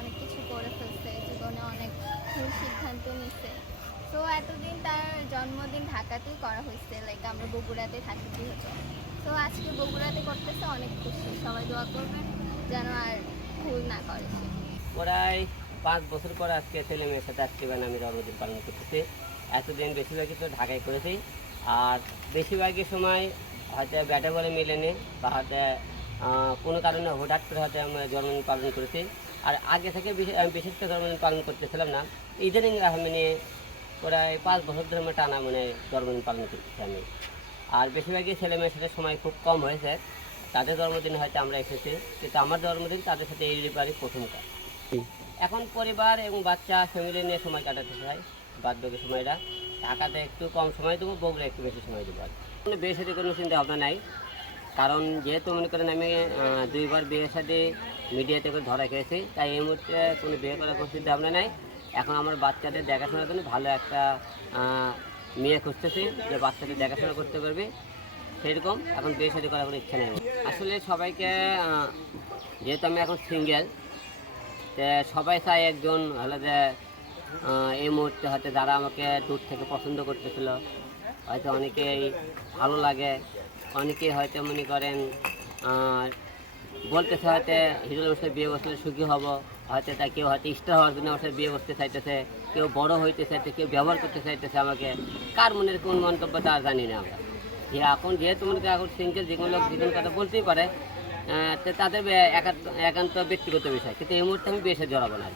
অনেক কিছু করে ফেলছে, জীবনে অনেক ভুল সিদ্ধান্ত নিছে। তো এতদিন তার জন্মদিন ঢাকাতেই করা হয়েছে লাইক আমরা বগুড়াতে থাকি যেহেতু। তো আজকে বগুড়াতে করতেছে অনেক খুশি, সবাই দোয়া করবেন যেন আর ভুল না করে। প্রায় পাঁচ বছর পর আজকে ছেলে মেয়ের সাথে আজকে আমি জন্মদিন পালন করতেছি। এতদিন বেশিরভাগই তো ঢাকায় করেছি। আর বেশিরভাগই সময় হয়তো ব্যাটে বলে মিলেনি বা হয়তো কোনো কারণে হঠাৎ করে হয়তো আমরা জন্মদিন পালন করেছি। আর আগে থেকে আমি বিশেষ করে জন্মদিন পালন করতেছিলাম না ইদানিং আমি নিয়ে প্রায় পাঁচ বছর ধরে আমার টানা মানে জন্মদিন পালন করতেছি আমি। আর বেশিরভাগই ছেলে মেয়ের সাথে সময় খুব কম হয়েছে, তাদের জন্মদিন হয়তো আমরা এসেছি, কিন্তু আমার জন্মদিন তাদের সাথে এই রবিবারই প্রথমটা। এখন পরিবার এবং বাচ্চা ফ্যামিলি নিয়ে সময় কাটাতে চাই বাদ বাকি সময়টা। ঢাকাতে একটু কম সময় দেবো বগুড়া একটু বেশি সময় দেবো। আর কি। বিয়ে সাথে কোনো চিন্তা ভাবনা নাই। কারণ যেহেতু মনে করেন আমি দুইবার বিয়ের সাথে মিডিয়াতে করে ধরা খেয়েছি। তাই এই মুহূর্তে কোনো বিয়ে করার কোনো চিন্তা ভাবনা নাই। এখন আমার বাচ্চাদের দেখাশোনার জন্য ভালো একটা মেয়ে খুঁজতেছি যে বাচ্চাদের দেখাশোনা করতে পারবে সেরকম। এখন বিয়ে সাথে করার কোনো ইচ্ছা নেই আসলে সবাইকে যেহেতু আমি এখন সিঙ্গেল সবাই চায় একজন হলো যে এই মুহূর্তে হয়তো যারা আমাকে দূর থেকে পছন্দ করতেছিল, হয়তো অনেকেই ভালো লাগে, অনেকেই হয়তো মনে করেন আহ, বলতেছে হয়তো হিরোর সাথে বিয়ে বসলে সুখী হব। হয়তো তা কেউ হয়তো ইষ্ট হওয়ার জন্য আমার বিয়ে বসতে চাইতেছে কেউ বড় হইতে চাইতে কেউ ব্যবহার করতে চাইতেছে আমাকে। কার মনের কোন মন্তব্য তা জানি না আমরা। যে এখন যেহেতু মনে করি এখন সিঙ্গেল যে কোনো লোক যে কথা বলতেই পারে তাদের একান্ত ব্যক্তিগত বিষয়। কিন্তু এই মুহূর্তে আমি বেশি জড়াবো না।